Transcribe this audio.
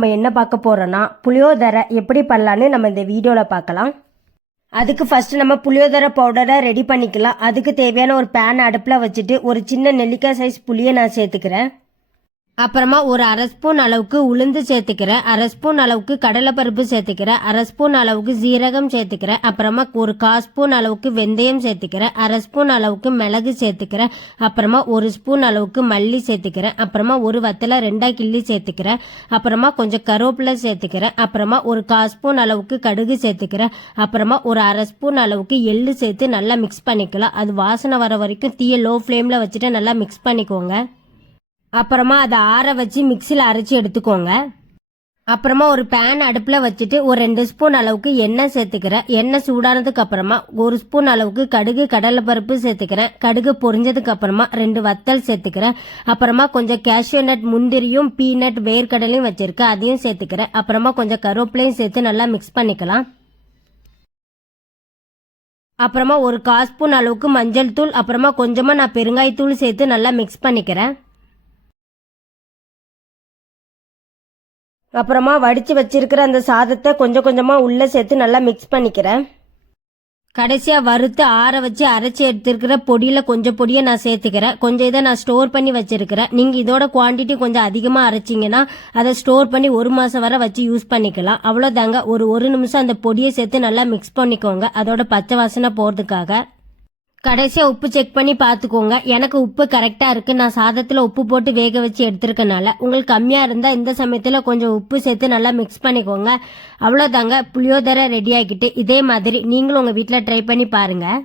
நம்ம என்ன பார்க்க போகிறோன்னா புளியோதரை எப்படி பண்ணலான்னு நம்ம இந்த வீடியோவில் பார்க்கலாம். அதுக்கு ஃபஸ்ட்டு நம்ம புளியோதரை பவுடரை ரெடி பண்ணிக்கலாம். அதுக்கு தேவையான ஒரு பேன் அடுப்பில் வச்சுட்டு ஒரு சின்ன நெல்லிக்காய் சைஸ் புளியை நான் சேர்த்துக்கிறேன். அப்புறமா ஒரு அரை ஸ்பூன் அளவுக்கு உளுந்து சேர்த்துக்கிறேன் அரை ஸ்பூன் அளவுக்கு கடலைப்பருப்பு சேர்த்துக்கிறேன் அரை ஸ்பூன் அளவுக்கு சீரகம் சேர்த்துக்கிறேன் அப்புறமா ஒரு கால் ஸ்பூன் அளவுக்கு வெந்தயம் சேர்த்துக்கிறேன் அரை ஸ்பூன் அளவுக்கு மிளகு சேர்த்துக்கிறேன் அப்புறமா ஒரு ஸ்பூன் அளவுக்கு மல்லி சேர்த்துக்கிறேன் அப்புறமா ஒரு வத்தலை ரெண்டா கிள்ளி சேர்த்துக்கிறேன் அப்புறமா கொஞ்சம் கருவேப்பிலை சேர்த்துக்கிறேன் அப்புறமா ஒரு கால் ஸ்பூன் அளவுக்கு கடுகு சேர்த்துக்கிறேன் அப்புறமா ஒரு அரை ஸ்பூன் அளவுக்கு எள்ளு சேர்த்து நல்லா மிக்ஸ் பண்ணிக்கலாம். அது வாசனை வர வரைக்கும் தீய லோ ஃப்ளேமில் வச்சுட்டு நல்லா மிக்ஸ் பண்ணிக்கோங்க. அப்புறமா அதை ஆற வச்சு மிக்சியில் அரைச்சி எடுத்துக்கோங்க. அப்புறமா ஒரு பேன் அடுப்பில் வச்சுட்டு ஒரு ரெண்டு ஸ்பூன் அளவுக்கு எண்ணெய் சேர்த்துக்கிறேன். எண்ணெய் சூடானதுக்கு அப்புறமா ஒரு ஸ்பூன் அளவுக்கு கடுகு கடலைப்பருப்பு சேர்த்துக்கிறேன். கடுகு பொரிஞ்சதுக்கு அப்புறமா ரெண்டு வத்தல் சேர்த்துக்கிறேன். அப்புறமா கொஞ்சம் கேஷ்யூ நட் முந்திரியும் பீனட் வேர்க்கடலையும் வச்சிருக்கேன். அதையும் சேர்த்துக்கிறேன். அப்புறமா கொஞ்சம் கருவேப்பிலையும் சேர்த்து நல்லா மிக்ஸ் பண்ணிக்கலாம். அப்புறமா ஒரு கால் ஸ்பூன் அளவுக்கு மஞ்சள் தூள். அப்புறமா கொஞ்சமாக நான் பெருங்காயத்தூள் சேர்த்து நல்லா மிக்ஸ் பண்ணிக்கிறேன். அப்புறமா வடித்து வச்சிருக்கிற அந்த சாதத்தை கொஞ்சம் கொஞ்சமாக உள்ளே சேர்த்து நல்லா மிக்ஸ் பண்ணிக்கிறேன். கடைசியாக வறுத்து ஆற வச்சு அரைச்சி எடுத்துருக்கிற பொடியில் கொஞ்சம் பொடியை நான் சேர்த்துக்கிறேன். கொஞ்சம் இதை நான் ஸ்டோர் பண்ணி வச்சிருக்கிறேன். நீங்கள் இதோட குவான்டிட்டி கொஞ்சம் அதிகமாக அரைச்சிங்கன்னா அதை ஸ்டோர் பண்ணி ஒரு மாதம் வரை வச்சு யூஸ் பண்ணிக்கலாம். அவ்வளோதாங்க ஒரு ஒரு நிமிஷம் அந்த பொடியை சேர்த்து நல்லா மிக்ஸ் பண்ணிக்கோங்க. அதோட பச்சை வாசனை போகிறதுக்காக கடைசியாக உப்பு செக் பண்ணி பார்த்துக்கோங்க எனக்கு உப்பு கரெக்டாக இருக்குது நான் சாதத்தில் உப்பு போட்டு வேக வச்சு எடுத்துருக்கனால உங்களுக்கு கம்மியாக இருந்தால் இந்த சமயத்தில் கொஞ்சம் உப்பு சேர்த்து நல்லா மிக்ஸ் பண்ணிக்கோங்க. அவ்வளோதாங்க புளியோதரை ரெடி ஆகிட்டு இதே மாதிரி நீங்களும் உங்கள் வீட்டில் ட்ரை பண்ணி பாருங்கள்